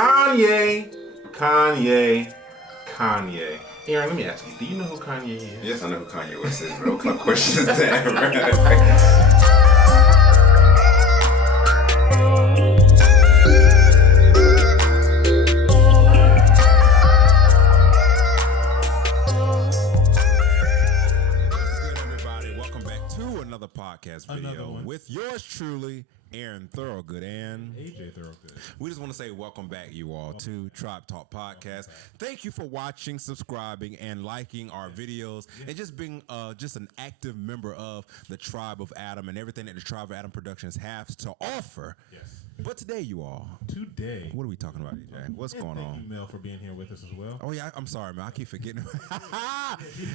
Kanye. Aaron, let me ask you, do you know who Kanye is? Yes, I know who Kanye West is, bro. What kind of question is that, bro? Podcast video with yours truly, Aaron Thorogood and AJ Thorogood. We just want to say welcome back, you all, to Tribe Talk Podcast. Thank you for watching, subscribing, and liking our videos, and just being just an active member of the Tribe of Adam and everything that the Tribe of Adam Productions has to offer. Yes. But today, you all, what are we talking about, EJ? What's going on? Thank you, Mel, for being here with us as well. Oh yeah, I'm sorry, man. I keep forgetting.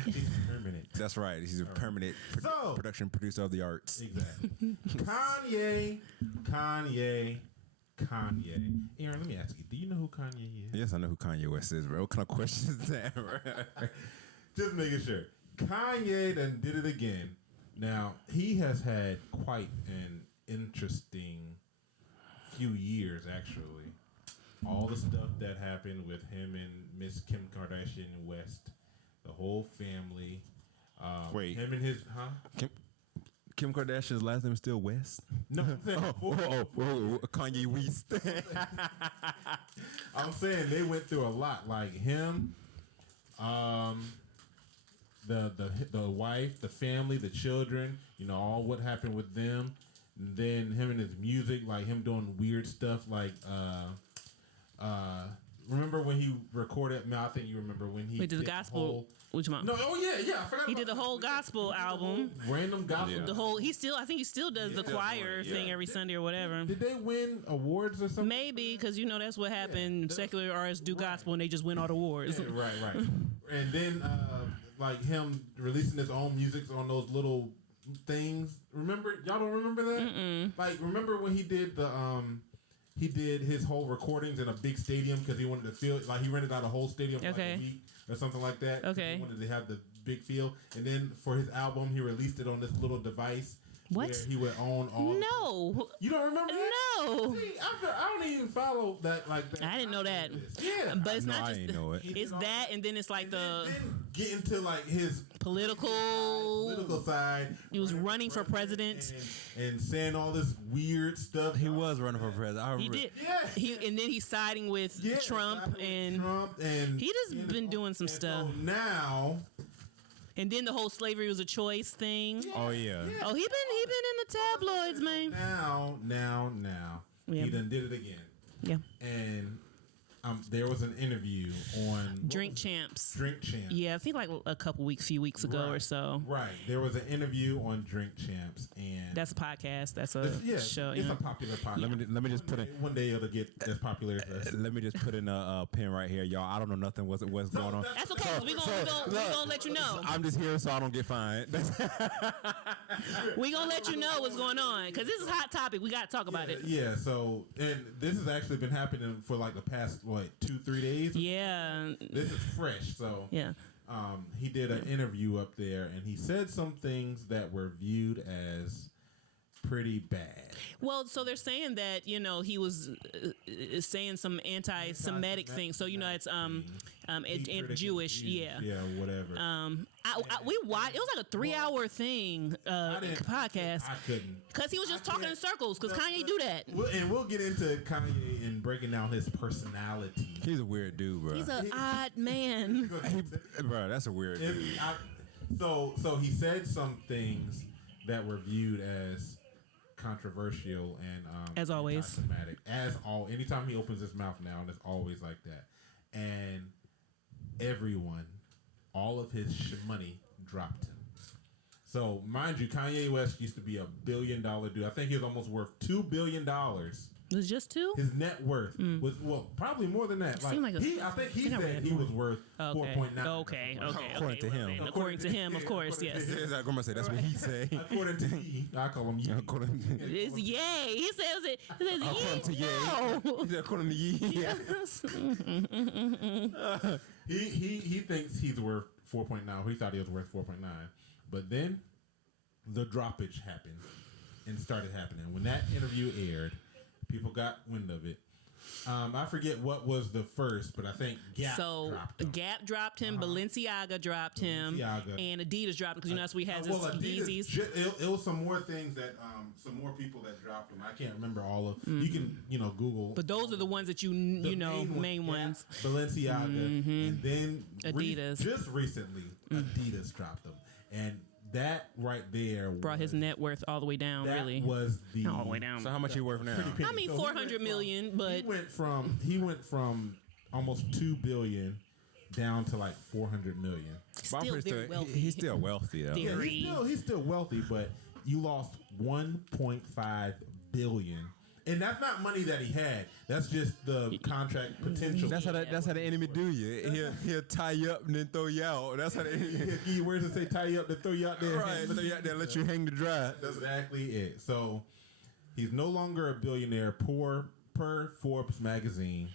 He's permanent. That's right. He's a permanent production producer of the arts. Exactly. Kanye. Aaron, let me ask you, do you know who Kanye is? Yes, I know who Kanye West is, bro. What kind of question is that, bro? Just making sure. Kanye done did it again. Now, he has had quite an interesting few years, actually. All the stuff that happened with him and Miss Kim Kardashian West, the whole family. Wait. Him and his, Kim Kardashian's last name is still West? No. Kanye West. I'm saying they went through a lot. Like him, the wife, the family, the children, all what happened with them. And then him and his music, like him doing weird stuff like remember when he recorded, I think you remember when he did the gospel. Which one? No, I forgot. He did the whole gospel album. Random gospel. Yeah. The whole. I think he still does the choir thing every Sunday or whatever. Did they win awards or something? Maybe, because that's what happened. Secular artists do gospel and they just win all the awards. Yeah, right. And then like him releasing his own music on those little things. Remember? Y'all don't remember that? Mm-mm. Like, remember when he did the he did his whole recordings in a big stadium because he wanted to feel like he rented out a whole stadium for like a week or something like that. Okay. He wanted to have the big feel. And then for his album, he released it on this little device. What? Where he would own all. No. You don't remember that? No. See, I don't even follow that like that. I didn't know that. Yeah. But it's not I just. didn't know it. It's that, and then it's like then get into like his political side. He was running for president and saying all this weird stuff. He was running for president. He did. Yeah. And then he's siding with Trump, and he just been doing some stuff. So now. And then the whole slavery was a choice thing. Yeah, oh yeah. Oh, he been in the tabloids, man. Now. He done did it again. Yeah. And there was an interview on Drink Champs. Yeah, I think like a few weeks ago or so. Right. There was an interview on Drink Champs, and that's a podcast. That's a show. It's a popular podcast. Let me just put it. One day it'll get as popular as us. Let me just put in a pin right here, y'all. I don't know nothing what's going on. That's okay. We gonna let you know. I'm just here so I don't get fined. We gonna let you know what's going on because this is a hot topic. We gotta talk about it. Yeah. So, and this has actually been happening for like the past 2-3 days. Yeah. This is fresh. So yeah. He did an interview up there, and he said some things that were viewed as pretty bad. Well, so they're saying that he was saying some anti-Semitic things. So it's Jewish, yeah, whatever. We watched. It was like a 3-hour thing podcast. I couldn't because he was just talking in circles. Because Kanye do that. We'll get into Kanye and breaking down his personality. He's a weird dude, bro. He's an odd man. Bro, that's a weird dude. So he said some things that were viewed as controversial and as always, anytime he opens his mouth now, and it's always like that. And everyone, all of his money dropped him. So mind you, Kanye West used to be $1 billion dude. I think he was almost worth $2 billion. It was just 2? His net worth was probably more than that. I think he said he was worth 4.9. Okay. According to him. According to him, of course, yes. I'm gonna say that's what he said. According to Ye, I call him Ye. It's Ye. He says it. According to Ye. He said according to Ye. He thinks he's worth 4.9. He thought he was worth 4.9, but then the droppage happened and started happening when that interview aired. People got wind of it. I forget what was the first, but I think Gap dropped him. Gap dropped him, Balenciaga dropped him, and Adidas dropped him because that's what he has his Yeezys. It was some more things that some more people that dropped them. I can't remember all of. You can Google. But those are the ones that main ones. Balenciaga, and then Adidas. Just recently, Adidas dropped them, and that right there brought his net worth all the way down. Really, was all the way down. So how much he worth now? I mean, so 400 million, but he went from almost $2 billion down to like 400 million. Still very wealthy. He's still wealthy though. Yeah, he's still wealthy, but you lost 1.5 billion. And that's not money that he had. That's just the contract potential. That's how the enemy do you. He'll tie you up and then throw you out. That's how the enemy. He'll give you words to say tie you up, then throw you out there. Right, throw you out there, and let you hang to dry. That's exactly it. So he's no longer a billionaire. Per Forbes magazine.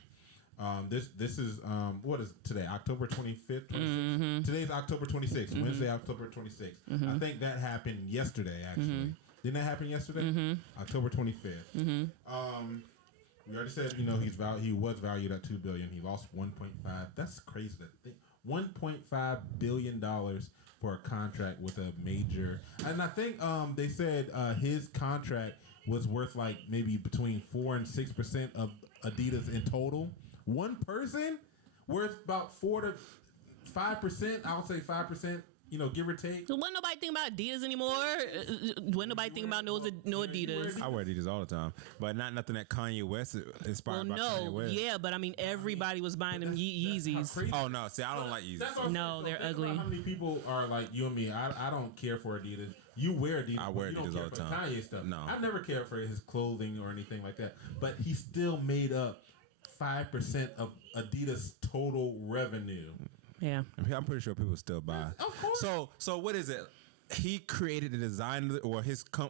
This is what is today? October 25th. 26th? Today's October 26th. Wednesday, October 26th. I think that happened yesterday. Actually, didn't that happen yesterday? October 25th. We already said he was valued at $2 billion. He lost 1.5. That's crazy to think. $1.5 billion for a contract with a major, and I think they said his contract was worth like maybe between 4 and 6% of Adidas in total. One person worth about 4 to 5%. I would say 5%. Give or take. So wasn't nobody think about Adidas anymore? Wasn't nobody think about no Adidas? I wear Adidas all the time, but not nothing that Kanye West inspired by Kanye West. Yeah, but I mean everybody was buying them Yeezys. Oh no, see, I don't like Yeezys. No, they're ugly. How many people are like you and me? I don't care for Adidas. You wear Adidas. I wear Adidas all the time. Kanye stuff. No, I've never cared for his clothing or anything like that. But he still made up 5% of Adidas' total revenue. Yeah, I'm pretty sure people still buy. Of course. So what is it? He created the design, or his. I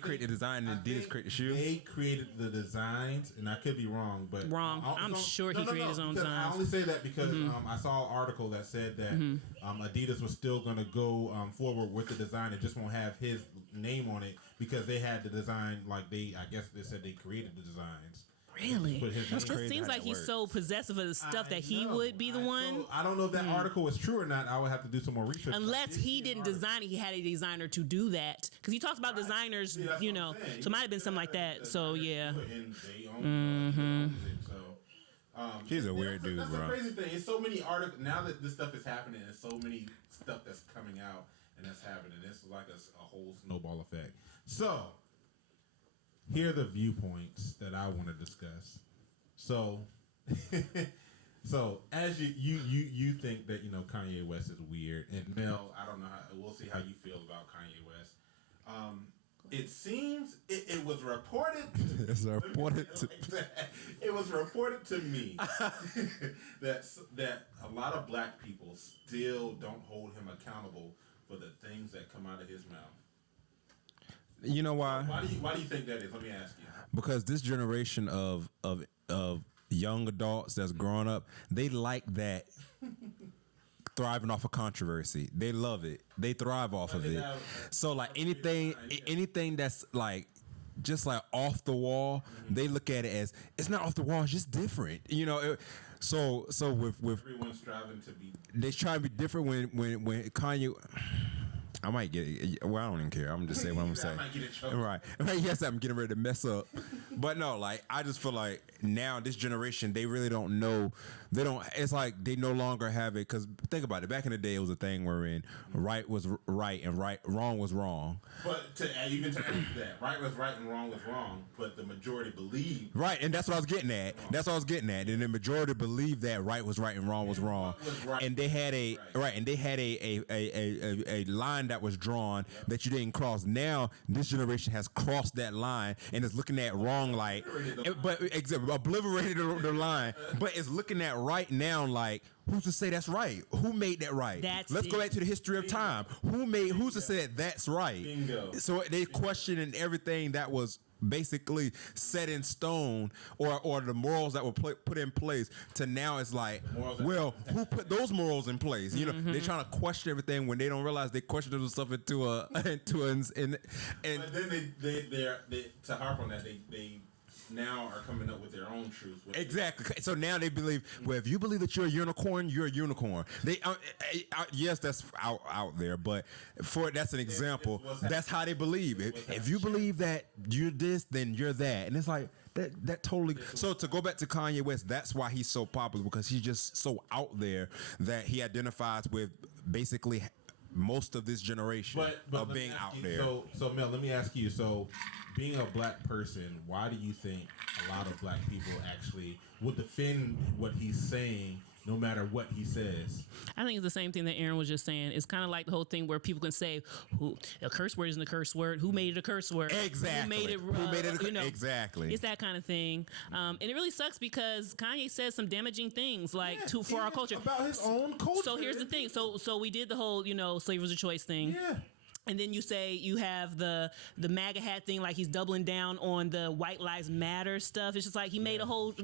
created the design, and Adidas created the shoe. They created the designs, and I could be wrong, but I'm sure he created his own designs. I only say that because I saw an article that said that Adidas was still going to go forward with the design. It just won't have his name on it because they had the design. I guess they said they created the designs. Really? It seems like he's so possessive of the stuff that he would be the one. I don't know if that article is true or not. I would have to do some more research. Unless he didn't design it, he had a designer to do that. Because he talks about designers, so it might have been something like that. So, yeah. He's a weird dude, that's bro. That's the crazy thing. It's so many articles. Now that this stuff is happening, there's so many stuff that's coming out and that's happening. It's like a whole snowball effect. So, here are the viewpoints that I want to discuss. So, as you think that Kanye West is weird, and Mel, I don't know. We'll see how you feel about Kanye West. It seems it was reported. It was reported to me that a lot of black people still don't hold him accountable for the things that come out of his mouth. You know why? Why do you think that is? Let me ask you. Because this generation of young adults that's growing up, they like that thriving off of controversy. They love it. They thrive off of it. So like anything that's like just like off the wall, they look at it as it's not off the wall. It's just different. So with everyone's striving to be. They try to be different when Kanye. I might get it. Well, I don't even care. I'm just saying what I'm saying. I might get in trouble. Right. Yes, I'm getting ready to mess up. But no, like I just feel like now this generation, they really don't know. They don't. It's like they no longer have it. Because think about it. Back in the day, it was a thing wherein right was right and wrong was wrong. But even to answer that, right was right and wrong was wrong. But the majority believed. Right, and that's what I was getting at. That's what I was getting at. And the majority believed that right was right and wrong was wrong. And they had a line that was drawn that you didn't cross. Now this generation has crossed that line and is looking at wrong like, but obliterated the line, but is looking at right now like, who's to say that's right? Who made that right? Let's go back to the history of time. Who's to say that that's right? Bingo. So they questioning everything that was basically set in stone or the morals that were put in place to now it's like, well, who put those morals in place? They're trying to question everything when they don't realize they question themselves into but then they to harp on that, they now are coming up with their own truth. Exactly. So now they believe. Well, if you believe that you're a unicorn, you're a unicorn. They, yes, that's out there, but that's an example. That's how they believe. If you believe that you're this, then you're that, and it's like that totally. So to go back to Kanye West, that's why he's so popular, because he's just so out there that he identifies with basically most of this generation of being out there. So Mel, let me ask you. So, being a black person, why do you think a lot of black people actually would defend what he's saying, no matter what he says? I think it's the same thing that Aaron was just saying. It's kind of like the whole thing where people can say, a curse word isn't a curse word. Who made it a curse word? Exactly. Who made it? Exactly. It's that kind of thing. And it really sucks because Kanye says some damaging things for our culture. About his own culture. So here's the thing. So we did the whole, slavery was a choice thing. Yeah. And then you say you have the MAGA hat thing, like he's doubling down on the White Lives Matter stuff. It's just like he made a whole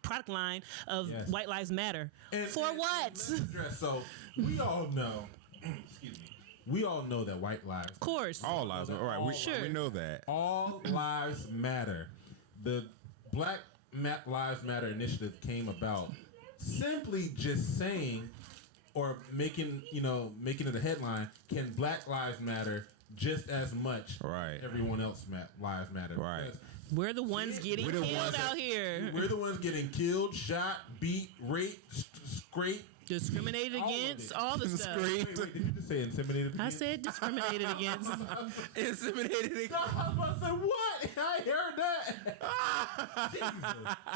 product line of White Lives Matter. For what? So we all know, excuse me, we all know that white lives. Of course. All lives matter. All right, we know that. All lives matter. The Black Lives Matter initiative came about simply just saying, or making it a headline, can Black Lives Matter just as much right. everyone else lives matter? Right. We're the ones getting killed out here. We're the ones getting killed, shot, beat, raped, scraped. Discriminated against, all the stuff. Wait, did you just say intimidated against? I said discriminated against. Intimidated against. No, I was about to say, what? I heard that. Jesus.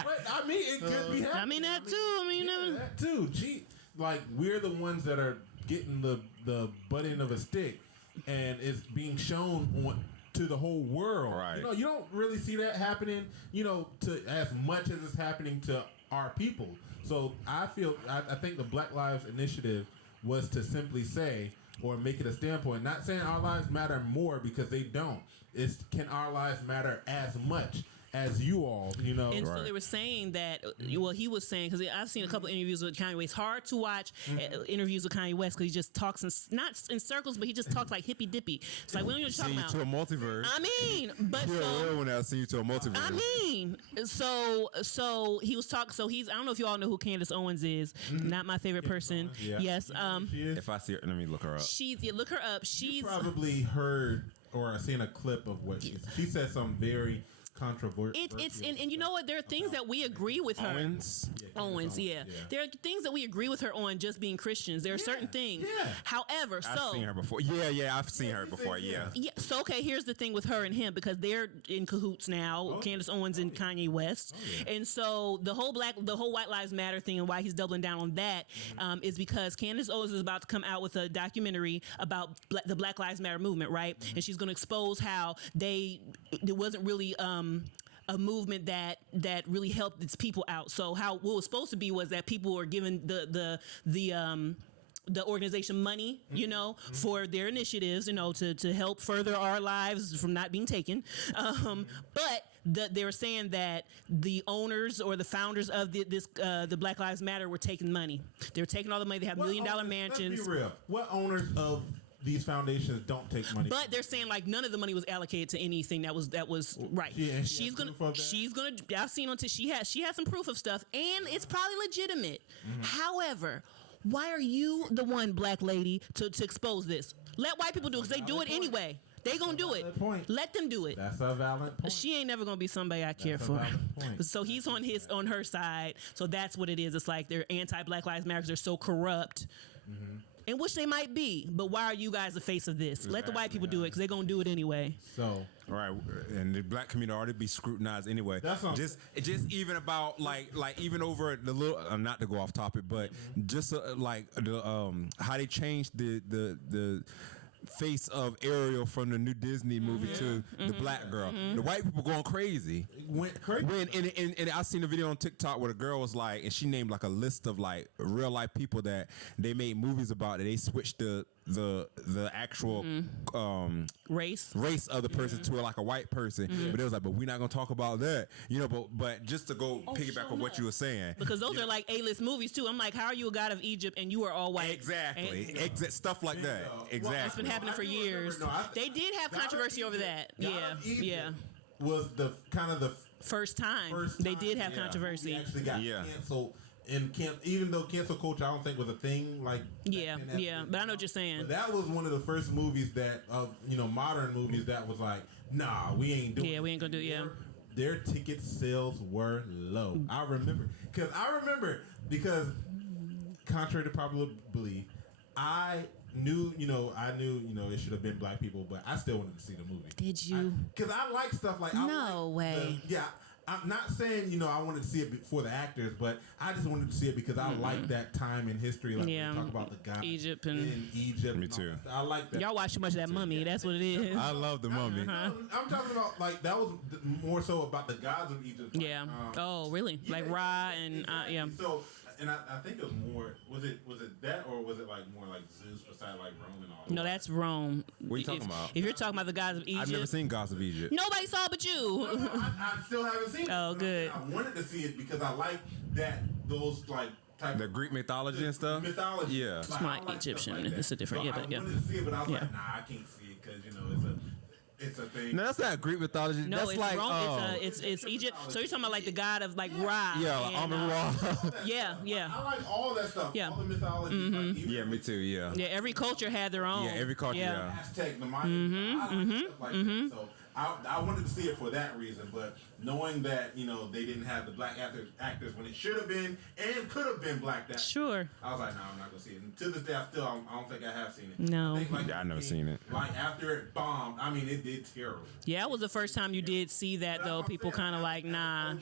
But, I mean, it could be happening. I mean, that too. That too. Gee, like, we're the ones that are getting the butt end of a stick, and it's being shown to the whole world. Right. You don't really see that happening, to as much as it's happening to our people. So I think the Black Lives Initiative was to simply say, or make it a standpoint, not saying our lives matter more, because they don't. It's, can our lives matter as much as you all, And so they were saying that, well, he was saying, because I've seen a couple interviews with Kanye West. It's hard to watch interviews with Kanye West because he just talks not in circles, but he just talks like hippy dippy. It's like, what are you talking about? See you to a multiverse. I mean, but you're a real one. I'll see you to a multiverse. I mean, so he was talking. So I don't know if you all know who Candace Owens is. Not my favorite person. Yeah. Yes. If I see her, let me look her up. Look her up. She's probably heard or seen a clip of what she said. Some very controversial. It's and you know what? There are things that we agree with her. Owens, yeah. There are things that we agree with her on, just being Christians. There are certain things. Yeah. However, I've seen her before. I've seen her before. Yeah. So okay, here's the thing with her and him, because they're in cahoots now. Candace Owens and Kanye West, and so the whole White Lives Matter thing and why he's doubling down on that is because Candace Owens is about to come out with a documentary about the Black Lives Matter movement, right? And she's going to expose how it wasn't really a movement that really helped its people out. So what was supposed to be was that people were given the organization money, for their initiatives, to help further our lives from not being taken. But they were saying that the owners or the founders of the Black Lives Matter were taking money. They were taking all the money. They have $1 million mansions. Let's be real. What owners of these foundations don't take money? But they're saying like none of the money was allocated to anything that was right. Yeah, she's gonna. I've seen on. She has some proof of stuff, and it's probably legitimate. However, why are you the one, black lady, to expose this? Let white people do it, because they do it anyway. They gonna do it. Let them do it. That's a valid point. She ain't never gonna be somebody I care for. So he's on her side. So that's what it is. It's like they're anti-Black Lives Matter because they're so corrupt. In which they might be, but why are you guys the face of this? Let the white people do it, because they're gonna do it anyway. So, right, and the black community already be scrutinized anyway. That's just even about like even over the little, not to go off topic, but just like the how they changed the face of Ariel from the new Disney movie to the black girl. The white people going crazy. Went crazy. And I seen a video on TikTok where the girl was like, and she named like a list of like real life people that they made movies about, that they switched the actual race of the person to like a white person. But it was like, but we're not gonna talk about that, but just to go piggyback on what you were saying, because those are like A-list movies too. I'm like, how are you a god of Egypt and you are all white? Exactly. Stuff like that. Exactly. It's been happening for years. They did have controversy over that. Yeah. Was the kind of First time. First They time, did have yeah. controversy. He actually got Yeah. canceled. And even though cancel culture, I don't think was a thing. Like Yeah, back then, yeah, but I know what you're saying. But that was one of the first movies that modern movies that was like, nah, we ain't doing. Yeah, we ain't gonna do it, yeah. Their ticket sales were low. I remember because contrary to popular belief, I knew it should have been black people, but I still wanted to see the movie. Did you? Because I like stuff like No way. I'm not saying I wanted to see it for the actors, but I just wanted to see it because I like that time in history. Like Yeah. when we talk about the guy Egypt in Egypt. Me and all too. that stuff. I like that. Y'all watch too much of that Mummy. That's what it is. I love the Mummy. I'm talking about like that was more so about the gods of Egypt. Like, Yeah. Oh, really? Like Ra and exactly. yeah. So, and I think it was more. Was it that or was it like more like Zeus beside like Rome and all? No, that's Rome. What are you talking about? If you're talking about the gods of Egypt, I've never seen Gods of Egypt. nobody saw it but you. I still haven't seen it. Oh, but good. I wanted to see it because I like those like type The of Greek mythology and stuff? Mythology. Yeah. It's Like, not I like stuff Egyptian. like that. It's a different. So Yeah, but yeah. I wanted to see it, but I was Yeah. like, nah, I can't see it because it's a thing. No, that's not Greek mythology. No, that's it's like Rome. It's Egypt. So you're talking about like the god of like Ra. yeah, like and, Amun Ra. Yeah, yeah. I like all that stuff. Yeah. All the mythology. Like, even Yeah, me too. Yeah. Yeah, every culture had their own. Yeah, every culture, yeah. Aztec, the Mayan. I like stuff like that. So I wanted to see it for that reason, but knowing that they didn't have the black actors when it should have been and could have been black actors. Sure. I was like, no, I'm not gonna see it. And to this day, I don't think I have seen it. No. I think, like, Yeah, I've never seen it. Like after it bombed, I mean, it did terrible. Yeah, it was the first time you did see that though. People kind of like, nah.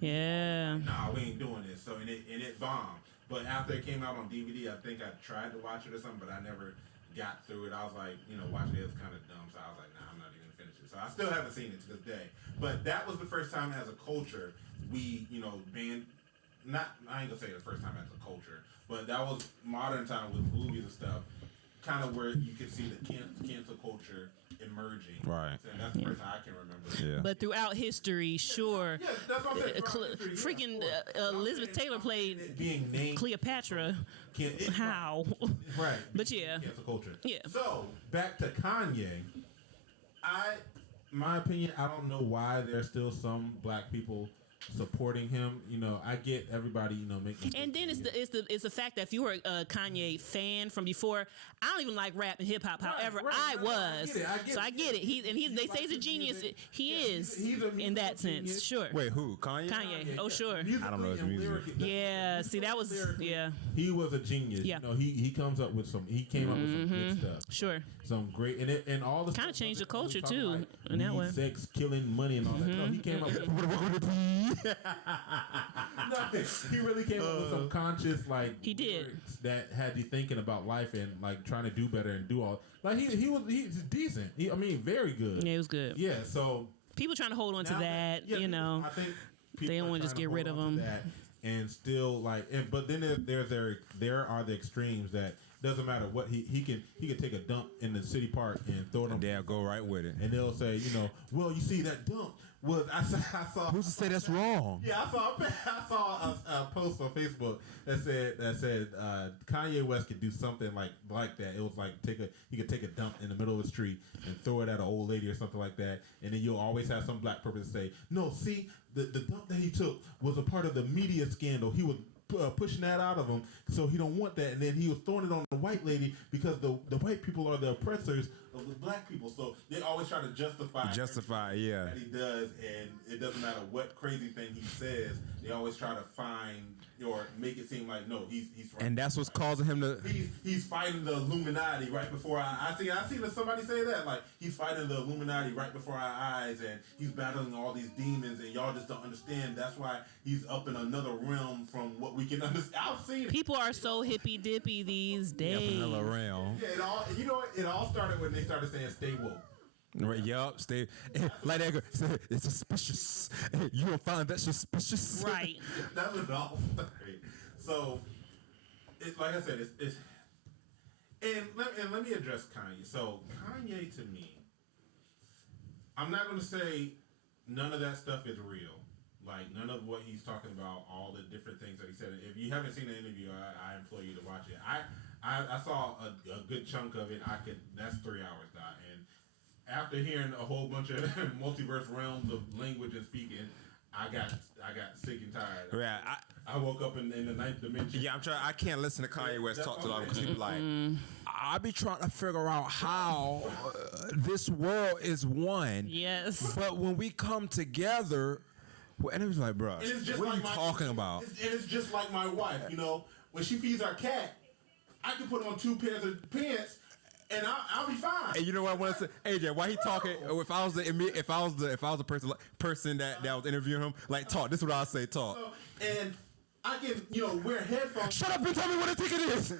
Yeah. Nah, we ain't doing this. So and it bombed. But after it came out on DVD, I think I tried to watch it or something, but I never got through it. I was like, watching it was kind of dumb. So I was like, nah, I'm not even gonna finish it. So I still haven't seen it to this day. But that was the first time as a culture we, banned. I ain't gonna say the first time as a culture, but that was modern time with movies and stuff. Kind of where you could see the cancel culture emerging. Right. And that's the first time I can remember. Yeah. But throughout history, sure. Yeah, that's what I'm saying. Throughout history, Freaking of course. Elizabeth I'm saying Taylor played it being named Cleopatra. How? Right. But yeah. Cancel culture. Yeah. So back to Kanye. My opinion, I don't know why there's still some black people supporting him. I get everybody, making. And then it's the fact that if you were a Kanye fan from before, I don't even like rap and hip hop. However, right. I was, I get it. They say he's a genius. He is he's a in that sense. genius. Sure. Wait, who? Kanye? Kanye. Oh, sure. I don't know his music. Yeah. See, that was yeah. He was a genius. Yeah. He comes up with some. He came up with some good stuff. Sure. Some great and all the Kinda stuff changed the when we culture, talk too, like in that weed, way. sex, killing, money, and all that. No, he came up with. No, he really came up with some conscious He did. lyrics that had you thinking about life and like trying to do better and do all. Like he's decent. Very good. Yeah, it was good. Yeah. So People trying to hold on to now that, yeah, know. I think They people don't are wanna just trying get rid hold of on to him. that and still but then there are the extremes that doesn't matter what he can take a dump in the city park and throw it on. They'll go right with it. And they'll say, well, you see that dump was I saw. Who's to say that's wrong? Yeah, I saw a post on Facebook that said Kanye West could do something like that. It was like he could take a dump in the middle of the street and throw it at an old lady or something like that, and then you'll always have some black person say, no, see the dump that he took was a part of the media scandal. He was pushing that out of him, so he don't want that, and then he was throwing it on the white lady because the white people are the oppressors of the black people. So they always try to justify Yeah. that he does, and it doesn't matter what crazy thing he says. They always try to find or make it seem like no, he's right. And that's what's causing him to. He's fighting the Illuminati right before I seen somebody say that, like he's fighting the Illuminati right before our eyes, and he's battling all these demons, and y'all just don't understand. That's why he's up in another realm from what we can understand. I've seen it. People are so hippy dippy these days. Another realm. Yeah, it all started when they started saying "stay woke." Right, yup, stay like that. It's suspicious. You don't find that suspicious, Right. That's what it all started. So, like I said, it's and let me address Kanye. So Kanye, to me, I'm not going to say none of that stuff is real. Like none of what he's talking about, all the different things that he said. If you haven't seen the interview, I implore you to watch it. I saw a good chunk of it. That's 3 hours, and after hearing a whole bunch of multiverse realms of language and speaking, I got sick and tired. Yeah, I woke up in the ninth dimension. yeah, I'm trying. I can't listen to Kanye West talk too long because he be like, I be trying to figure out how this world is one. Yes. But when we come together, and it was like, bro, what are you talking about? And it's just like my wife. You know, when she feeds our cat, I can put on 2 pairs of pants. And I'll be fine. And you know what I want to say, AJ? Why he talking? If I was the person that was interviewing him, like talk. This is what I say, talk. So, and I can wear headphones. Shut up and tell me what a ticket is.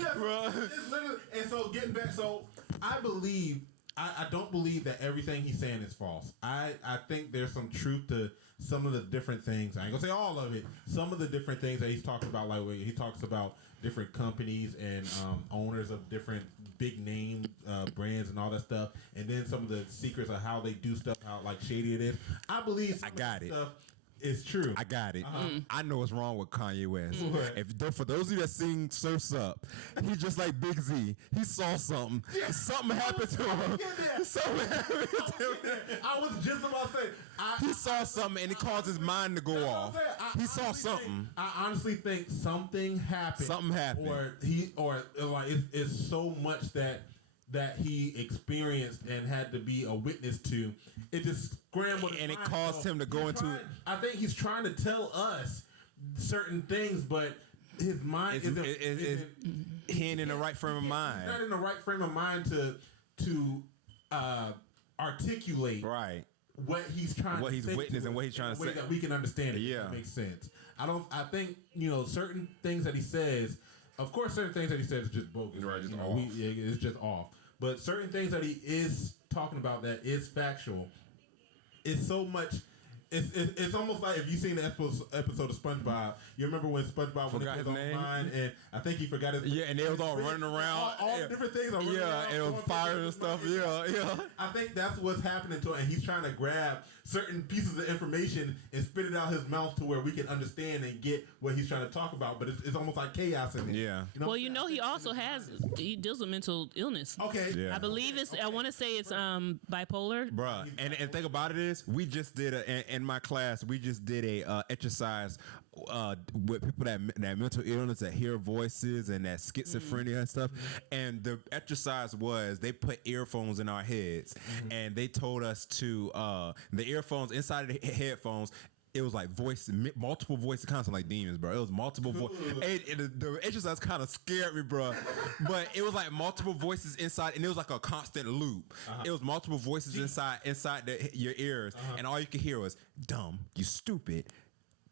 Yeah, bro. It's literally, and so getting back, so I believe I don't believe that everything he's saying is false. I think there's some truth to some of the different things. I ain't gonna say all of it. Some of the different things that he's talking about, like where he talks about different companies and owners of different big name brands and all that stuff, and then some of the secrets of how they do stuff, how like shady it is. I believe some of that stuff is true. I got it. I know what's wrong with Kanye West. For those of you that sing Surf's Up, he's just like Big Z. He saw something. Yeah. Something happened to him. Something happened to him. I was just about to say. He saw something and it caused his mind to go off. He saw something. I honestly think something happened. Something happened. Or like it's so much that he experienced and had to be a witness to. It just scrambled. And it caused him to go into. I think he's trying to tell us certain things, but his mind isn't he ain't in the right frame of mind. He's not in the right frame of mind to articulate what he's trying, what he's witnessing, what he's trying to say, that we can understand it. Yeah, that makes sense. I think certain things that he says. Of course, certain things that he says is just bogus. Right, it's just off. But certain things that he is talking about that is factual. It's so much. It's almost like if you've seen the episode of SpongeBob. You remember when SpongeBob forgot his name, and I think he forgot his. Yeah, and they was all running around. All different things. Are running around, and it was fire and stuff. Yeah. I think that's what's happening to him, and he's trying to grab certain pieces of information and spit it out his mouth to where we can understand and get what he's trying to talk about. But it's almost like chaos in it. Yeah. He also he deals with mental illness. Okay. Yeah. I believe it's. Okay. I want to say it's bipolar. Bruh, and think about it is we just did in my class we just did a exercise with people that mental illness, that hear voices and that schizophrenia and stuff. And the exercise was they put earphones in our heads and they told us to the earphones inside of the headphones. It was like multiple voices, kind of like demons, bro. It was multiple voices. The exercise kind of scared me, bro. But it was like multiple voices inside, and it was like a constant loop. It was multiple voices inside your ears, and all you could hear was "dumb, you stupid,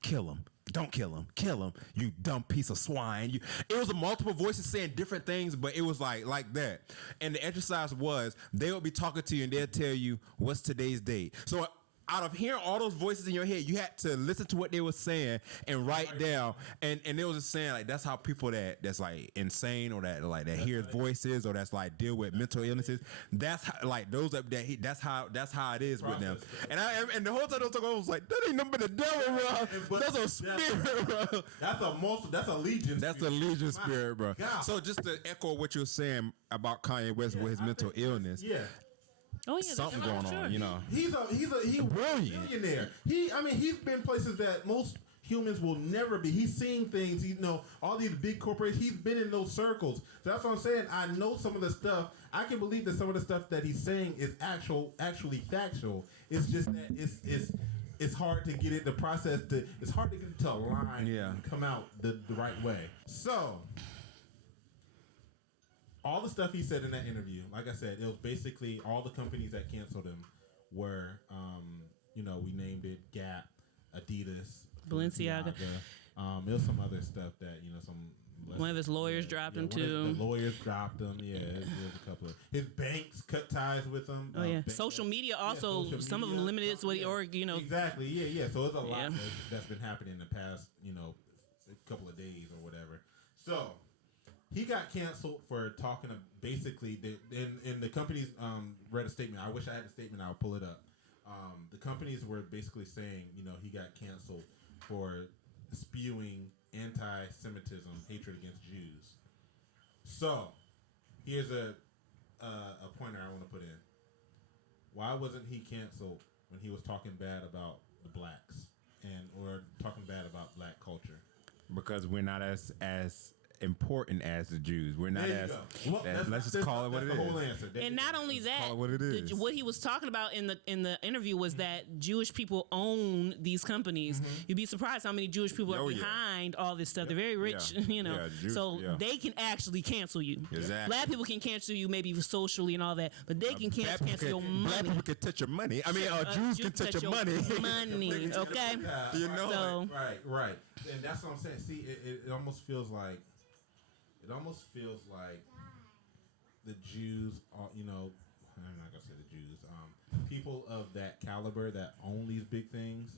kill him." Don't kill him. Kill him. You dumb piece of swine. It was multiple voices saying different things, but it was like that. And the exercise was they would be talking to you and they'll tell you what's today's date. So out of hearing all those voices in your head, you had to listen to what they were saying and write down. And they was just saying like that's how people that's like insane or that hears voices or that's like deal with mental illnesses. That's how, like those that's how it is with them. And the whole time I was like, that ain't nothing but the devil, bro. That's a spirit, bro. That's a legion. That's a legion spirit, bro. God. So just to echo what you're saying about Kanye West with his mental illness. Yeah. Oh yeah, something going on, you know. He's a brilliant billionaire. He's been places that most humans will never be. He's seen things. All these big corporations. He's been in those circles. So that's what I'm saying. I know some of the stuff. I can believe that some of the stuff that he's saying is actually factual. It's just that it's hard to get it. It's hard to get it to align and come out the right way. So. All the stuff he said in that interview, like I said, it was basically all the companies that canceled him were, we named it Gap, Adidas, Balenciaga. There was some other stuff that, one of his lawyers dropped him too. The lawyers dropped him. Yeah, there's a couple of his banks cut ties with him. Oh yeah, social media also. Some of them limited to what Exactly. Yeah. So it's a lot that's been happening in the past, couple of days or whatever. So. He got canceled for talking to basically, and the companies read a statement. I wish I had the statement. I'll pull it up. The companies were basically saying, he got canceled for spewing anti-Semitism, hatred against Jews. So, here's a pointer I want to put in. Why wasn't he canceled when he was talking bad about the blacks or talking bad about black culture. Because we're not as important as the Jews. We're not There as. you go. Well, let's just call it what it that's is. the whole answer. And not only that, call it what it is. what he was talking about in the interview was that Jewish people own these companies. You'd be surprised how many Jewish people are behind all this stuff. They're very rich, you know, so they can actually cancel you. Exactly. Black people can cancel you maybe socially and all that, but they can cancel your money. Black people can touch your money. I mean, Jews can touch your money. Money, okay? Yeah, You know, So, right. And that's what I'm saying. See, it almost feels like the Jews are, you know, I'm not gonna say the Jews. People of that caliber that own these big things,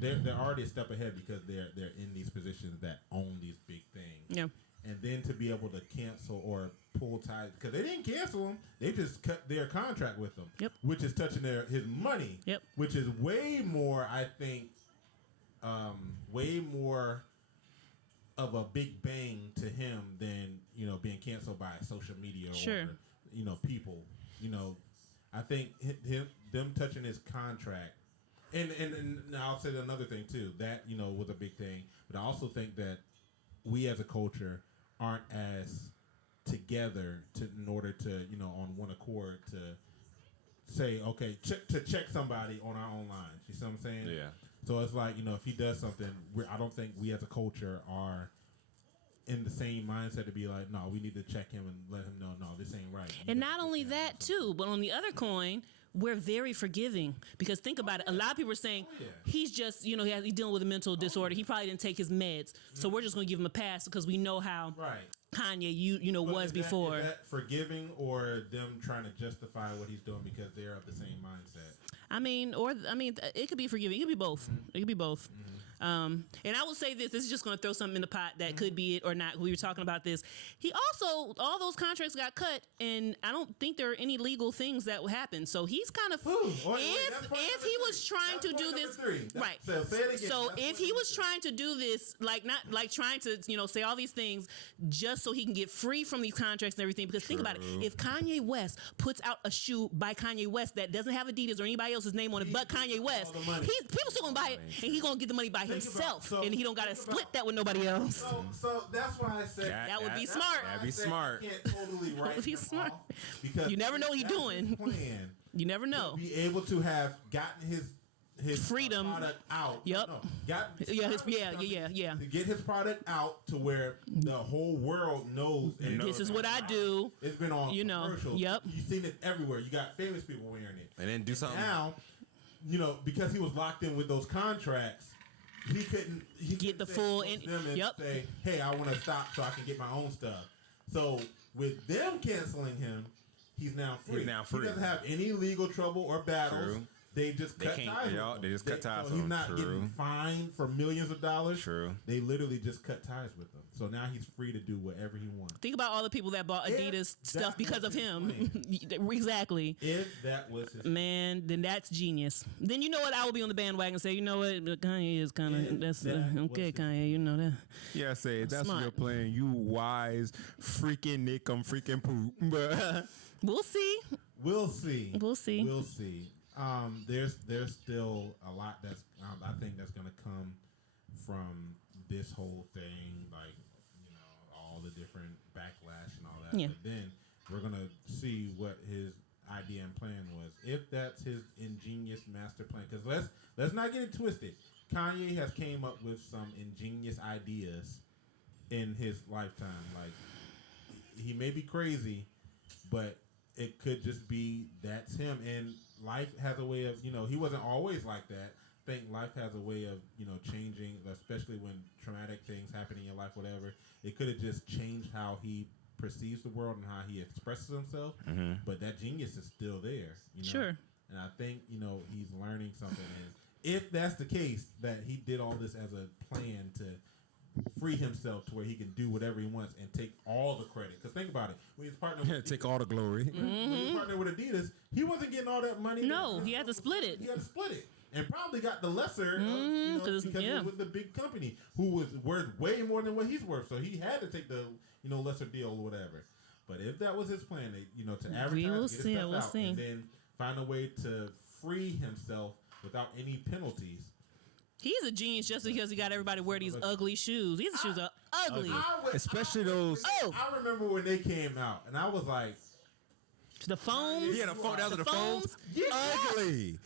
they're already a step ahead because they're in these positions that own these big things. yeah. And then to be able to cancel or pull ties, because they didn't cancel him, they just cut their contract with him. Yep. Which is touching his money. Yep. Which is way more, I think, way more of a big bang to him than, you know, being canceled by social media or, you know, people. You know, I think them touching his contract, and I'll say another thing too, that, you know, was a big thing. But I also think that we as a culture aren't as together in order to, you know, on one accord to say, okay, to check somebody on our own lines. You see what I'm saying? Yeah. So it's like, you know, if he does something, I don't think we as a culture are in the same mindset to be like, no, we need to check him and let him know, no, this ain't right. And not only that, too, but on the other coin, we're very forgiving. Because think about it. A lot of people are saying he's just, you know, he's dealing with a mental disorder. He probably didn't take his meds. So we're just going to give him a pass because we know how Kanye, you know, was before. Is that forgiving or them trying to justify what he's doing because they're of the same mindset? It could be forgiving. It could be both. It could be both. And I will say this is just going to throw something in the pot that could be it or not. We were talking about this. He also, all those contracts got cut, and I don't think there are any legal things that will happen. So he's kind of, if he was trying to do this, right. So say it again. So if he was trying to do this, not trying to, you know, say all these things just so he can get free from these contracts and everything, because think about it. If Kanye West puts out a shoe by Kanye West that doesn't have Adidas or anybody else's name on it but Kanye West, people still going to buy it, and he's going to get the money by himself, and he don't got to split that with nobody else. So that's why I said that would be smart. That'd be smart. You can't totally write Would be smart. Because you never know what he's doing. Plan you never know. To be able to have gotten his freedom product out. Yep. To get his product out to where the whole world knows. This is what I do. It's been on commercials. Yep. You've seen it everywhere. You got famous people wearing it. And then do something. Now, you know, because he was locked in with those contracts, he couldn't get the full say, hey, I want to stop so I can get my own stuff. So with them canceling him, he's now free. He doesn't have any legal trouble or battles. True. They just cut ties. They just cut ties. So he's not getting fined for millions of dollars. True. They literally just cut ties with him. So now he's free to do whatever he wants. Think about all the people that bought Adidas stuff because of him. Exactly. If that was his man, then that's genius. Then you know what? I will be on the bandwagon and say, you know what? Kanye is kind of okay. Kanye, you know that. Yeah, say that's smart. what you're playing. You wise freaking Nick, I'm freaking poop. We'll see. We'll see. We'll see. We'll see. There's still a lot that's I think that's gonna come from this whole thing, like, you know, all the different backlash and all that. Yeah. But then we're gonna see what his idea and plan was, if that's his ingenious master plan. Because let's not get it twisted. Kanye has came up with some ingenious ideas in his lifetime. Like, he may be crazy, but it could just be that's him. And life has a way of, you know, he wasn't always like that. I think life has a way of, you know, changing, especially when traumatic things happen in your life, whatever. It could have just changed how he perceives the world and how he expresses himself. Mm-hmm. But that genius is still there. You know? Sure. And I think, you know, he's learning something. And if that's the case, that he did all this as a plan to free himself to where he can do whatever he wants and take all the credit. Because think about it. When he was partnering with take all the glory. When he was partnering with Adidas, he wasn't getting all that money. No, he had to split it. He had to split it. And probably got the lesser because it was the big company who was worth way more than what he's worth. So he had to take the, you know, lesser deal or whatever. But if that was his plan, you know, to advertise, get his stuff out, and then find a way to free himself without any penalties. He's a genius just because he got everybody to wear these ugly shoes. These shoes are ugly. Especially those. I remember when they came out, and I was like, The foams. Yeah, the phone. That was the phones. Yeah. Ugly.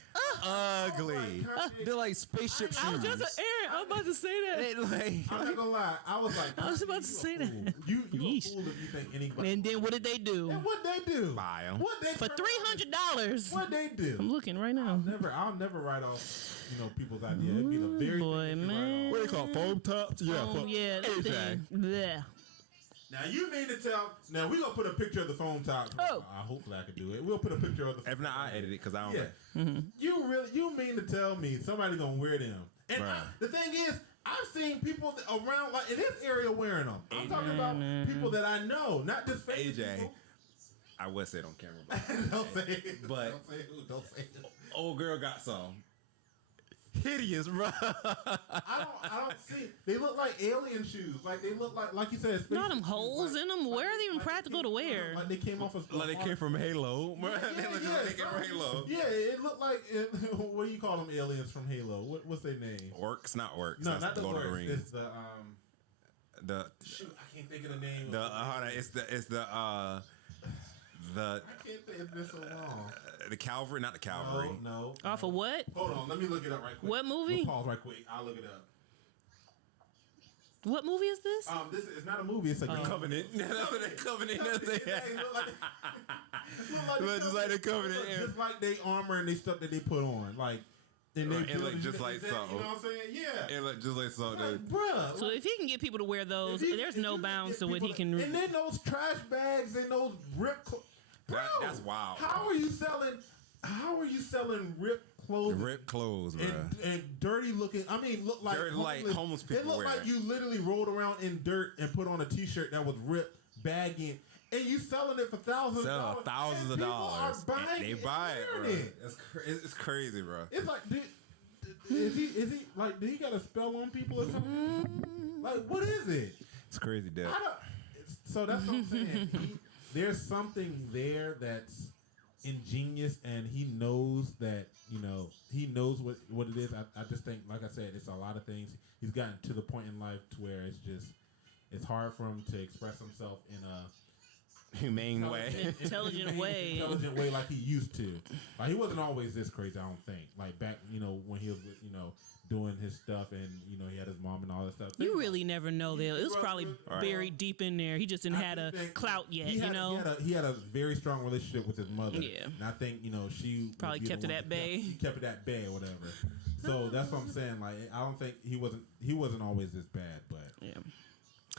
Ugly. They're like spaceship shoes. I was just Aaron. I was about to say that. They like. I'm not gonna lie. I was like, I was about to say that. You a Yeesh. fool if you think anybody. And then what did they do? And what they do? Buy 'em. What they For $300. What they do? I'm looking right now. I'll never write off, people's idea. It'd be the very Boy, thing that you write man. off. What do they call foam tops? Yeah. Oh, yeah, that thing. Blech. Now you mean to tell? Now we gonna put a picture of the phone top. Oh. Hopefully I can do it. We'll put a picture of the. If not, I edit it because I don't. Yeah. You mean to tell me somebody gonna wear them? And Bruh. the thing is, I've seen people around like in this area wearing them. I'm talking about people that I know, not just famous AJ. people. I would say it on camera, but Don't say it. But- don't say who. Don't say who. old girl got some. Hideous, bro. I don't see. They look like alien shoes. Like they look like you said. Not them spaceship holes shoes. in them. Where are they even Like practical to wear? Like they came off of. Like they came from Halo. They look Yeah, just like they came from Halo. Yeah, it looked like what do you call them aliens from Halo? What's their name? Orcs, not orcs. No, That's not the Lord of the words. Rings. It's The shoot. I can't think of the name. hold on, it's the I can't think. It's been so long. the Calvary, not the Calvary. No. Off of what? Hold on. Let me look it up right quick. What movie? We'll pause right quick. I'll look it up. What movie is this? This is not a movie. It's a game. Covenant. That's what they Covenant. That's It it. look Look just like the Covenant. It look just like they armor and they stuff that they put on. Like, and they Right, it build look just that- like that, something. You know what I'm saying? Yeah. It looked just like something. Like, bruh. So if he can get people to wear those, if he- there's if no you bounds get to what people he can. And then those trash bags and those ripped clothes. That's wild. How are you selling? How are you selling ripped clothes? Ripped clothes, bro. And dirty looking. I mean, look like Dirty, like homeless people It looked wear. like you literally rolled around in dirt and put on a T-shirt that was ripped, baggy, and you selling it for thousands of Sell dollars. thousands and of people dollars. Are buying They it buy and it, bro. wearing it. It's crazy, bro. It's like, is he like? Did he got a spell on people or something? Like, what is it? It's crazy, dude. So that's what I'm saying. There's something there that's ingenious, and he knows that, he knows what it is. I just think, like I said, it's a lot of things. He's gotten to the point in life to where it's hard for him to express himself in a Humane way. Intelligent way. intelligent way like he used to. Like, he wasn't always this crazy, I don't think. Like back, when he was with, doing his stuff, and he had his mom and all that stuff. You really never know though. It was probably Right. buried deep in there. He just didn't had a think clout yet, he had a very strong relationship with his mother. Yeah. And I think, she would Probably be the kept it one at that bay. He kept it at bay or whatever. So that's what I'm saying. Like, I don't think he wasn't always this bad, but yeah.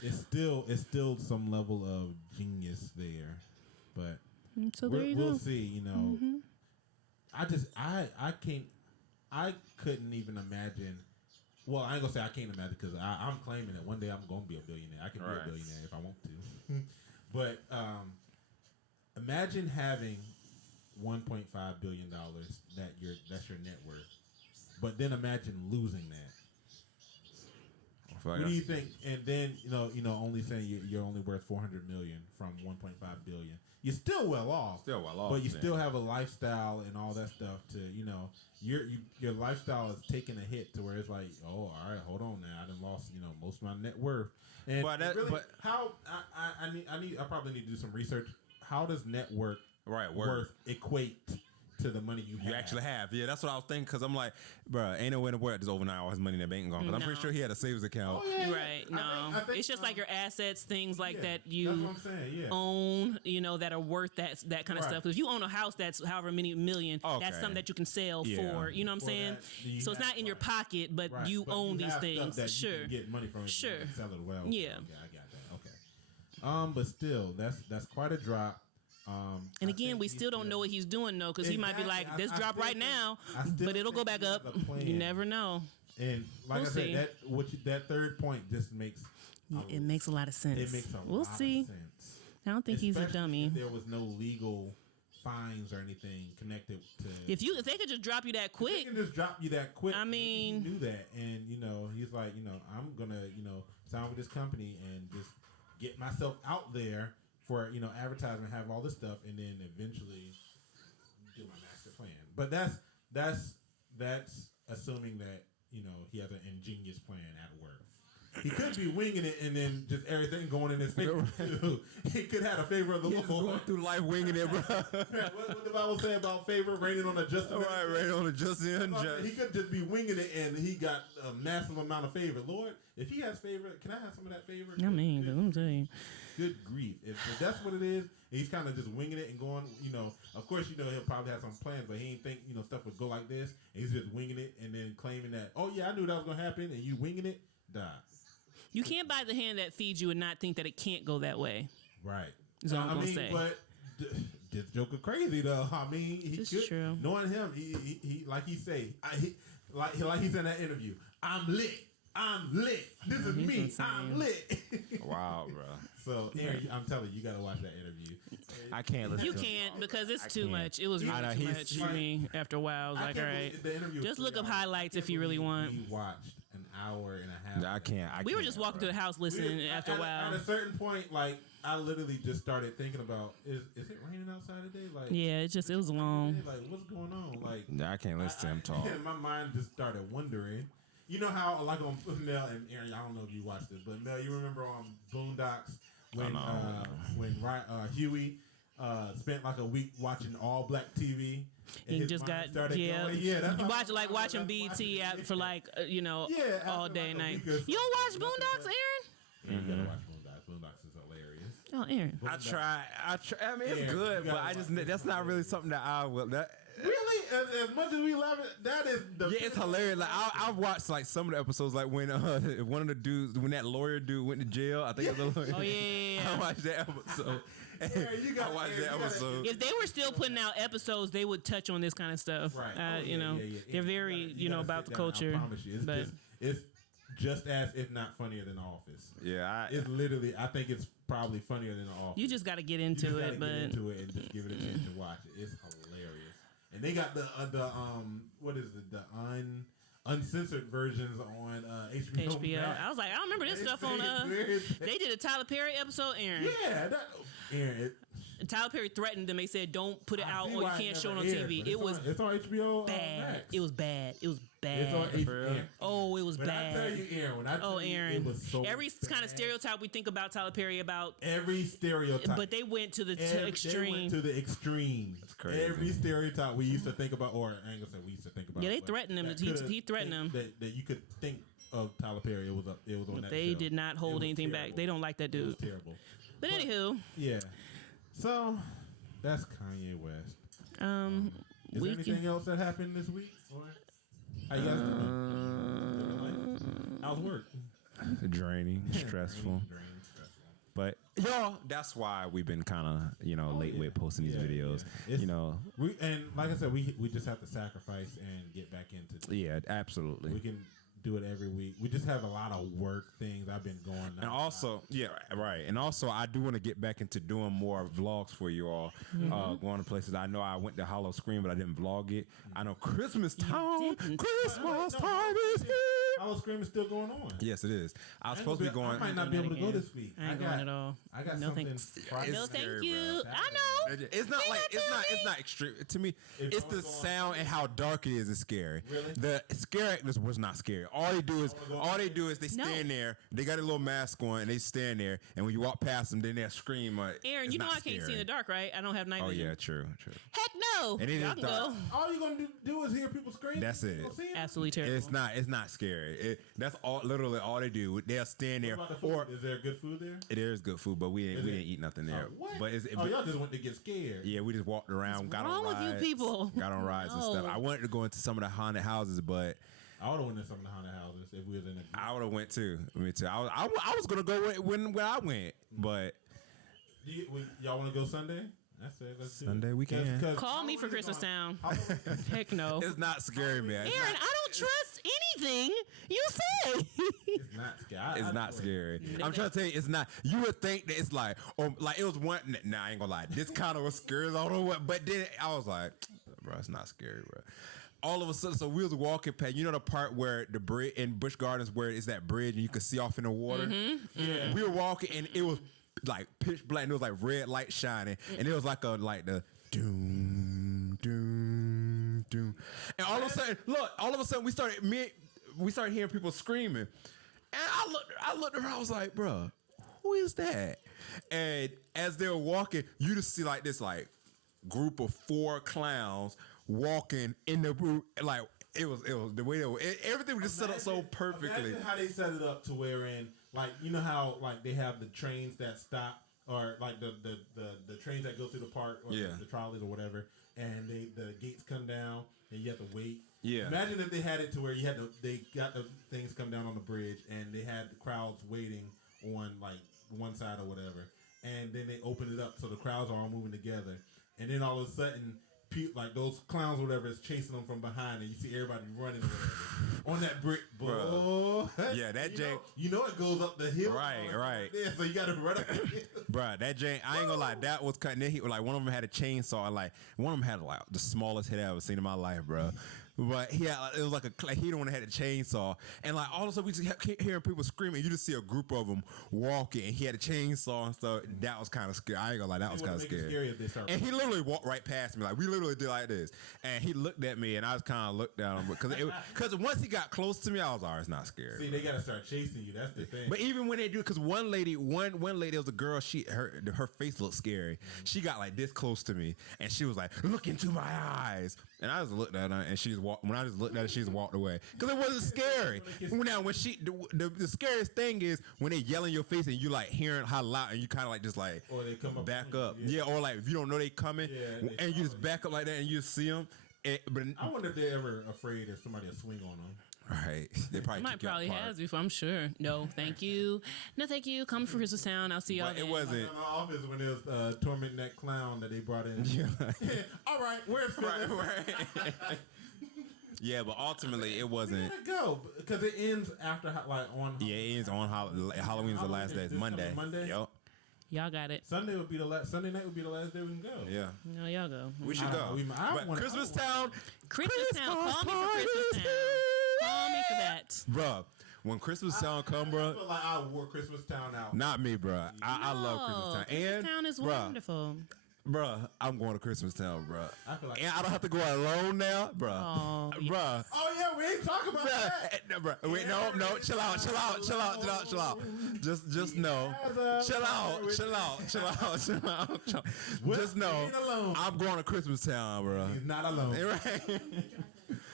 it's still some level of genius there. But So there you we'll go. see, I couldn't even imagine. Well, I ain't gonna say I can't imagine, because I'm claiming that one day I'm gonna be a billionaire. I can be Right. a billionaire if I want to. But imagine having $1.5 billion that's your net worth. But then imagine losing that. What do you think? And then only saying you're only worth $400 million from $1.5 billion. You're still well off. Still well off, but you yeah. still have a lifestyle and all that stuff to your lifestyle is taking a hit to where it's like, oh, all right, hold on now, I done lost most of my net worth. And But how I probably need to do some research. How does net worth worth equate to the money you actually have? Yeah, that's what I was thinking, because I'm like, bro, ain't no way in the world there's overnight all his money in the bank gone. Because I'm pretty No. sure he had a savings account. Oh, yeah. Right. No. I think, it's just like your assets, things like that that's what you I'm saying. Yeah. own, that are worth that kind of Right. stuff. Because if you own a house that's however many million, that's Okay. something that you can sell Yeah. for. You know what I'm For saying? that, you So it's have- not in your right. pocket, but Right, you but own you these have stuff things. that Sure. you can get money from. If Sure. you can sell it well. Yeah. Okay, I got that. Okay. But still, that's quite a drop. And I again, think we he still don't know what he's doing though, because he might be Exactly. like, "This I drop still right think- now, I still but it'll go think back he up." has a plan. You never know. And like We'll I said, see. that third point just makes Yeah, it makes a lot of sense. it makes a We'll lot see. of sense. I don't think he's a Especially dummy. If there was no legal fines or anything connected to. If they could just drop you that They quick, can just drop you that quick. I maybe he mean- knew that, and he's like, I'm gonna, sign with this company and just get myself out there for advertisement, have all this stuff, and then eventually do my master plan. But that's that's assuming that he has an ingenious plan at work. He could be winging it and then just everything going in his favor too. He could have a favor of the Lord. Going through life winging it, bro. What the Bible say about favor raining on a just and Right, raining on a just and unjust. He could just be winging it and he got a massive amount of favor. Lord, if he has favor, can I have some of that favor? I mean, I'm saying. Good grief. If that's what it is, he's kind of just winging it and going, of course, he'll probably have some plans, but he ain't think, stuff would go like this. And he's just winging it and then claiming that, oh, yeah, I knew that was going to happen, and you winging it, die. You can't buy the hand that feeds you and not think that it can't go that way. Right. Is all I'm going to say. But this Joker crazy, though. I mean, he this could, is true. knowing him, he like he say, like he said in that interview, I'm lit. This is me. Insane. I'm lit. Wow, bro. So, Aaron, I'm telling you, got to watch that interview. I can't listen You to can't because it's too can't. much. It was really too much for me after a while. I was like, all right, The interview was just look 3 up hours. highlights if you really want. We watched an hour and a half. I can't. We were just walking through the house listening after a while. At a certain point, like, I literally just started thinking about, is it raining outside today? Like, Yeah, it was long. like, what's going on? Like, I can't listen to him talk. My mind just started wondering. You know how, like, on Mel and Aaron, I don't know if you watched it, but Mel, you remember on Boondocks when Huey spent like a week watching all black TV. He just got going. You watching BT out for like all day and night. You don't watch Boondocks, Aaron? Yeah, you gotta watch Boondocks. Boondocks is hilarious. Oh, Aaron. I try. I mean, it's Yeah, good, you but gotta that's not really something that I will. Really, as much as we love it, that is the Yeah, it's hilarious. Like I've watched like some of the episodes, like when one of the dudes, when that lawyer dude went to jail. I think it was a lawyer. Oh yeah. I watched that episode. I watched that episode. If they were still putting out episodes, they would touch on this kind of stuff. Right. They're very, You gotta about sit the down, culture. I promise you. It's just as, if not funnier than The Office. Yeah, It's literally, I think it's probably funnier than The Office. You just got to get You into just gotta it, get but into it and just give it a chance to watch it. It's hilarious. And they got the what is it, the uncensored versions on HBO. Max. I was like, I don't remember this stuff on. They did a Tyler Perry episode, Aaron. Yeah, Aaron. And Tyler Perry threatened them. They said, "Don't put it I out, see or you why can't show it never on aired, TV." but It was it's on HBO. bad. Max. It was bad. It was It's on bad. HBO. Oh, it was When bad. I tell you, Aaron, when I tell you, Aaron. it was so Every kind of bad. stereotype we think about Tyler Perry about, Every stereotype. but they went to the They extreme. went to the extreme. That's crazy. Every stereotype we used to think about, or I ain't gonna say we used to think about. Yeah, they but threatened him. that He coulda threatened think them. that you could think of Tyler Perry. It was on that. They show. did not It hold was anything terrible. back. They don't like that It was dude. terrible. But anywho, Yeah. So that's Kanye West. Is there we anything can. else that happened this week? Or how you guys doing? How's work? draining, stressful. Draining, stressful. But that's why we've been kind of late with posting these videos. Yeah. It's- You and like I said, we just have to sacrifice and get back into. yeah, absolutely. We can do it every week. We just have a lot of work things. I've been going. And also, right. And also, I do want to get back into doing more vlogs for you all. Going to places. I know I went to Hollow Scream, but I didn't vlog it. I know Christmas time. didn't. Christmas time is here. Hollow Scream is still going on. Yes, it is. I was ain't supposed to be gonna going. I might not be able to go again. this week. I ain't going at all. I got No something. thanks. Friday. No, It's thank scary, you. bro. I know. It's not like not tell it's me. not extreme to me. If It's I the was going- sound and how dark it is scary. Really? The scare actors was not scary. All they do is they stand there. They got a little mask on and they stand there. And when you walk past them, then they scream. Aaron, it's you know not I can't see in scary. the dark, right? I don't have night Oh vision. yeah, true. Heck no. And it Y'all is can dark. go. All you're gonna do is hear people scream. That's it. Absolutely terrible. It's not scary. That's all. Literally all they do. They'll stand there. What about the Or food? Is there good food there? there is good food, but we Is didn't it? eat nothing there. What? But y'all just went to get scared. yeah, we just walked around, got wrong on with you rides, people? got on rides and stuff. No. I wanted to go into some of the haunted houses, but I would have went to some of the haunted houses if we was in the. I would have went too. Me too. I was gonna go when I went, but Y'all want to go Sunday? That's it. Let's do it. Sunday we can. Call me for Christmas Town. Heck no. It's not scary, man. Aaron, I don't trust anything you say. It's not scary. It's not scary. I'm trying to tell you, it's not. You would think that it's like, like it was one. Nah, I ain't gonna lie. This kind of was scary. I don't know what, but then I was like, bro, it's not scary, bro. All of a sudden, so we was walking past. You know the part where the bridge in Busch Gardens, where it's that bridge and you can see off in the water. Yeah. We were walking and it was like pitch black. And it was like red light shining, and it was like the doom, doom, doom. And all of a sudden, we started hearing people screaming, and I looked around. I was like, "Bruh, who is that?" And as they were walking, you just see like this like group of 4 clowns walking in the like. It was the way everything was just set up so perfectly. Imagine how they set it up to wherein, like, you know how like they have the trains that stop, or like the trains that go through the park, or the trolleys or whatever, and the gates come down and you have to wait. Yeah. Imagine if they had it to where they got the things come down on the bridge and they had the crowds waiting on like one side or whatever, and then they open it up so the crowds are all moving together, and then all of a sudden, like those clowns or whatever is chasing them from behind, and you see everybody running or whatever on that brick, bro. Yeah, that jank. You know it goes up the hill, right. There, so you got to run up the hill. Bruh, that jank. I ain't gonna lie, that was cutting. Then like one of them had a chainsaw, and like one of them had like the smallest head I ever seen in my life, bro. But it was like he the one that had a chainsaw, and like all of a sudden we just kept hearing people screaming. You just see a group of them walking, and he had a chainsaw and stuff. That was kind of scary. I ain't gonna lie, that was kind of scary. And he literally walked right past me, like we literally did like this. And he looked at me, and I was kind of looked at him because once he got close to me, I was like, it's not scary. See, they gotta start chasing you. That's the thing. But even when they do, because one lady, it was a girl. Her face looked scary. She got like this close to me, and she was like, "Look into my eyes." And I just looked at her, and when I just looked at her, she just walked away because it wasn't scary. Now, when the scariest thing is when they yell in your face and you like hearing how loud, and you kind of like just like or they come up back up, or like if you don't know they coming, and you just back up like that and you just see them. But I wonder if they're ever afraid that somebody will swing on them. Right, they probably has before. I'm sure. No, thank you. No, thank you. Come for Christmas Town. I'll see y'all. It wasn't. Like in my office when it was tormenting that clown that they brought in. Yeah. All right, where's Phyllis? Right. Yeah, but ultimately it wasn't. We gotta go because it ends after like on. Yeah, it ends on Halloween's the last day. It's Monday. Yep. Y'all got it. Sunday would be the last. Sunday night would be the last day we can go. Yeah. No, y'all go. We should go. Christmas Town. Christmas Town. Call me for Christmas Town. Call me for that. Bruh, when Christmas Town come, bruh. I feel like I wore Christmas Town out. Not me, bruh. I love Christmas Town. Christmas Town is wonderful. Bruh, I'm going to Christmas Town, bruh. I feel like and I don't have to go alone now, bruh. Oh, yes. Bruh. Oh yeah, we ain't talking about that. No, bruh. Wait, no. Chill out. Just know. Chill out. Just know. I'm going to Christmas Town, bruh. He's not alone. Right?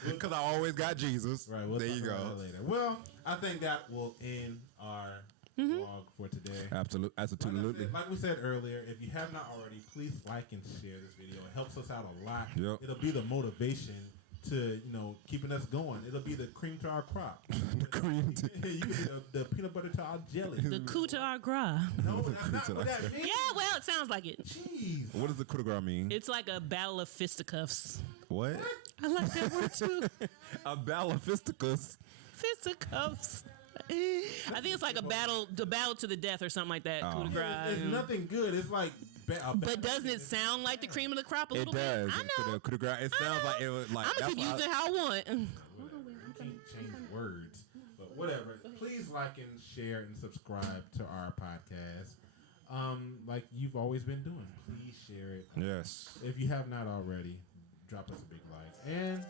Because I always got Jesus. Right. We'll there you go. Later. Well, I think that will end our vlog for today. Absolutely. Like we said earlier, if you have not already, please like and share this video. It helps us out a lot. Yep. It'll be the motivation to keeping us going. It'll be the cream to our crop. The cream to you can be the peanut butter to our jelly. The coup to our gras. No, that's not what that means. Yeah, well, it sounds like it. Jeez. What does the coup de grace mean? It's like a battle of fisticuffs. What? I like that word too. A battle of fisticuffs. Fisticuffs. I think it's like the battle to the death or something like that. Coup de grace. It's nothing good. It's like. But doesn't it sound like the cream of the crop a little bit? It does. I know. Coup de grace. It sounds like it was like. I'm gonna keep using how I want. Can't change words, but whatever. Please like and share and subscribe to our podcast. Like you've always been doing. Please share it. Yes. If you have not already, drop us a big like. And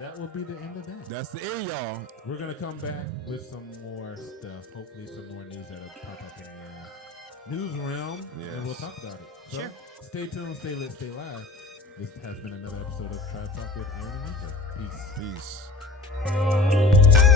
that will be the end of that. That's the end, y'all. We're gonna come back with some more stuff. Hopefully, some more news that'll pop up in the news realm, and we'll talk about it. So, sure. Stay tuned, stay lit, stay live. This has been another episode of Tribe Talk with Aaron and Nico. Peace. Peace.